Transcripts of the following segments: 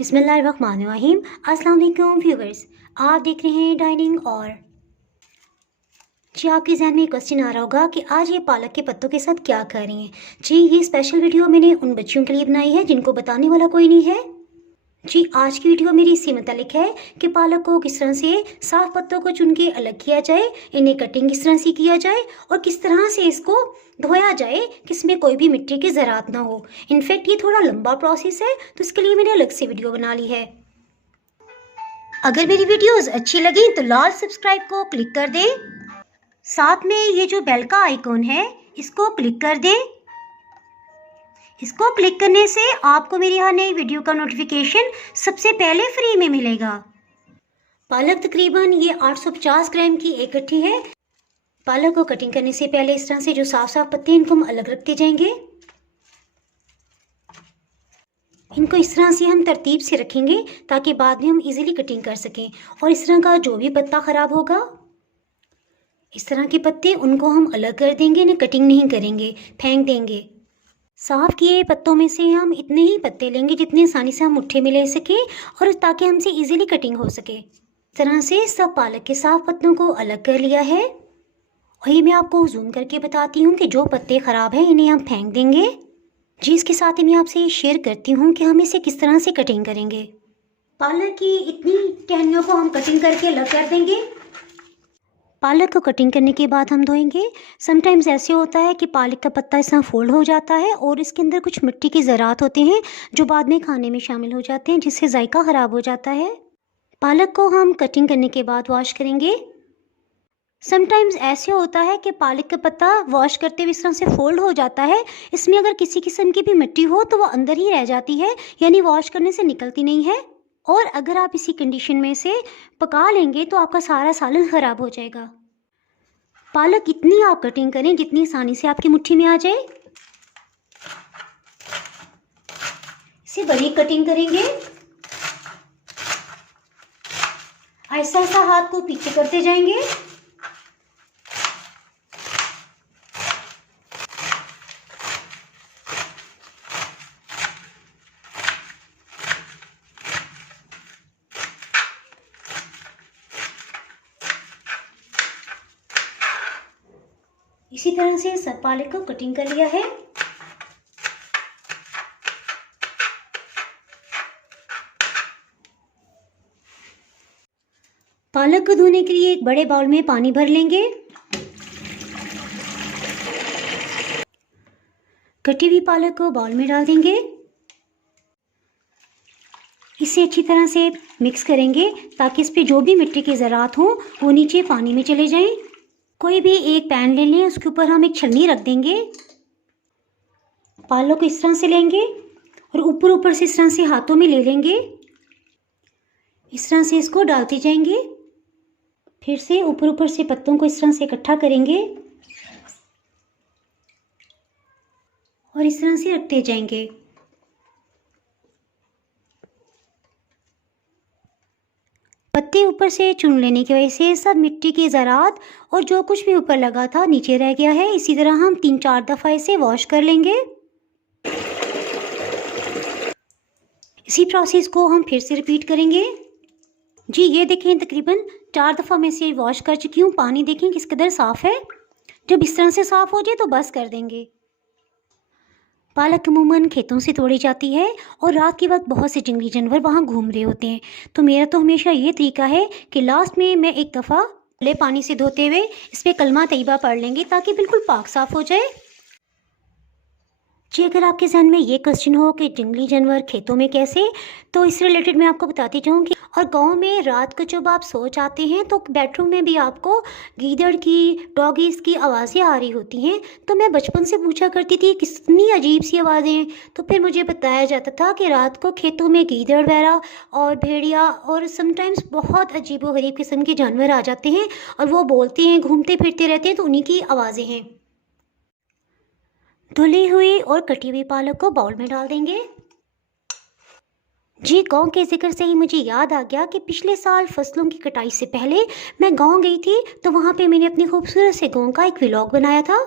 बिस्मिल्लाहिर्रहमानिर्रहीम। अस्सलाम वालेकुम व्यूवर्स, आप देख रहे हैं डाइनिंग। और जी आपके जहन में एक क्वेश्चन आ रहा होगा कि आज ये पालक के पत्तों के साथ क्या कर रही हैं। जी ये स्पेशल वीडियो मैंने उन बच्चियों के लिए बनाई है जिनको बताने वाला कोई नहीं है। जी आज की वीडियो मेरी इसी मुतालिक है कि पालक को किस तरह से साफ पत्तों को चुन के अलग किया जाए, इन्हें कटिंग किस तरह से किया जाए और किस तरह से इसको धोया जाए कि इसमें कोई भी मिट्टी की ज़रात ना हो। इनफैक्ट ये थोड़ा लंबा प्रोसेस है तो इसके लिए मैंने अलग से वीडियो बना ली है। अगर मेरी वीडियोस अच्छी लगी तो लाल सब्सक्राइब को क्लिक कर दें, साथ में ये जो बेल का आइकॉन है इसको क्लिक कर दें। इसको क्लिक करने से आपको मेरी हर नई वीडियो का नोटिफिकेशन सबसे पहले फ्री में मिलेगा। पालक तकरीबन ये 850 ग्राम की एक गट्ठी है। पालक को कटिंग करने से पहले इस तरह से जो साफ साफ पत्ते हैं इनको हम अलग रखते जाएंगे। इनको इस तरह से हम तरतीब से रखेंगे ताकि बाद में हम इजीली कटिंग कर सकें। और इस तरह का जो भी पत्ता ख़राब होगा, इस तरह के पत्ते, उनको हम अलग कर देंगे, इन्हें कटिंग नहीं करेंगे, फेंक देंगे। साफ़ किए पत्तों में से हम इतने ही पत्ते लेंगे जितने आसानी से हम मुट्ठी में ले सकें और ताकि हमसे इजीली कटिंग हो सके। इस तरह से सब पालक के साफ पत्तों को अलग कर लिया है। और ये मैं आपको जूम करके बताती हूँ कि जो पत्ते ख़राब हैं इन्हें हम फेंक देंगे। जी इसके साथ ही मैं आपसे शेयर करती हूँ कि हम इसे किस तरह से कटिंग करेंगे। पालक की इतनी टहनियों को हम कटिंग करके अलग कर देंगे। पालक को कटिंग करने के बाद हम धोएंगे। समटाइम्स ऐसे होता है कि पालक का पत्ता इस तरह फोल्ड हो जाता है और इसके अंदर कुछ मिट्टी के ज़रात होते हैं जो बाद में खाने में शामिल हो जाते हैं, जिससे जायका ख़राब हो जाता है। पालक को हम कटिंग करने के बाद वॉश करेंगे। समटाइम्स ऐसे होता है कि पालक का पत्ता वॉश करते हुए इस तरह से फोल्ड हो जाता है। इसमें अगर किसी किस्म की भी मिट्टी हो तो वो अंदर ही रह जाती है, यानी वॉश करने से निकलती नहीं है। और अगर आप इसी कंडीशन में से पका लेंगे तो आपका सारा सालन ख़राब हो जाएगा। पालक इतनी आप कटिंग करें जितनी आसानी से आपकी मुट्ठी में आ जाए। इसे बारीक कटिंग करेंगे। ऐसा ऐसा हाथ को पीछे करते जाएंगे। इसी तरह से सब पालक को कटिंग कर लिया है। पालक को धोने के लिए एक बड़े बाउल में पानी भर लेंगे। कटी हुई पालक को बाउल में डाल देंगे। इसे अच्छी तरह से मिक्स करेंगे ताकि इस पे जो भी मिट्टी की ज़रात हो वो नीचे पानी में चले जाएं। कोई भी एक पैन ले लें, उसके ऊपर हम एक छन्नी रख देंगे। पालक को इस तरह से लेंगे और ऊपर ऊपर से इस तरह से हाथों में ले लेंगे। इस तरह से इसको डालते जाएंगे। फिर से ऊपर ऊपर से पत्तों को इस तरह से इकट्ठा करेंगे और इस तरह से रखते जाएंगे। पत्ते ऊपर से चुन लेने की वजह से सब मिट्टी की ज़रात और जो कुछ भी ऊपर लगा था नीचे रह गया है। इसी तरह हम 3-4 दफ़ा इसे वॉश कर लेंगे। इसी प्रोसेस को हम फिर से रिपीट करेंगे। जी ये देखें, तकरीबन 4 दफ़ा मैं इसे वॉश कर चुकी हूँ। पानी देखें किस कदर साफ़ है। जब इस तरह से साफ़ हो जाए तो बस कर देंगे। पालक अमूमन खेतों से तोड़ी जाती है और रात के वक्त बहुत से जंगली जानवर वहाँ घूम रहे होते हैं। तो मेरा तो हमेशा ये तरीका है कि लास्ट में मैं एक दफ़ा खुले पानी से धोते हुए इस पर कलमा तैयबा पढ़ लेंगे ताकि बिल्कुल पाक साफ़ हो जाए। जी अगर आपके जहन में ये क्वेश्चन हो कि जंगली जानवर खेतों में कैसे, तो इससे रिलेटेड मैं आपको बताती जाऊँ कि और गांव में रात को जब आप सो जाते हैं तो बेडरूम में भी आपको गीदड़ की, डॉगीज़ की आवाज़ें आ रही होती हैं। तो मैं बचपन से पूछा करती थी कितनी अजीब सी आवाज़ें। तो फिर मुझे बताया जाता था कि रात को खेतों में गीदड़ वगैरह और भेड़िया और समटाइम्स बहुत अजीब व गरीब किस्म के जानवर आ जाते हैं और वो बोलते हैं, घूमते फिरते रहते हैं, तो उन्हीं की आवाज़ें हैं। धुली हुई और कटी हुई पालक को बाउल में डाल देंगे। जी गांव के जिक्र से ही मुझे याद आ गया कि पिछले साल फसलों की कटाई से पहले मैं गांव गई थी, तो वहां पे मैंने अपने खूबसूरत से गांव का एक व्लॉग बनाया था।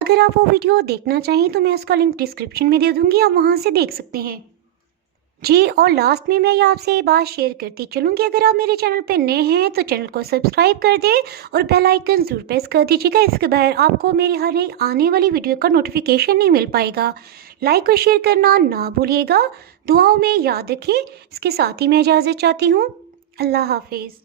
अगर आप वो वीडियो देखना चाहें तो मैं उसका लिंक डिस्क्रिप्शन में दे दूंगी, आप वहां से देख सकते हैं। जी, और लास्ट में मैं ये आपसे ये बात शेयर करती चलूँ कि अगर आप मेरे चैनल पे नए हैं तो चैनल को सब्सक्राइब कर दें और बेल आइकन ज़रूर प्रेस कर दीजिएगा। इसके बगैर आपको मेरी हर एक आने वाली वीडियो का नोटिफिकेशन नहीं मिल पाएगा। लाइक और शेयर करना ना भूलिएगा। दुआओं में याद रखें। इसके साथ ही मैं इजाज़त चाहती हूँ। अल्लाह हाफिज़।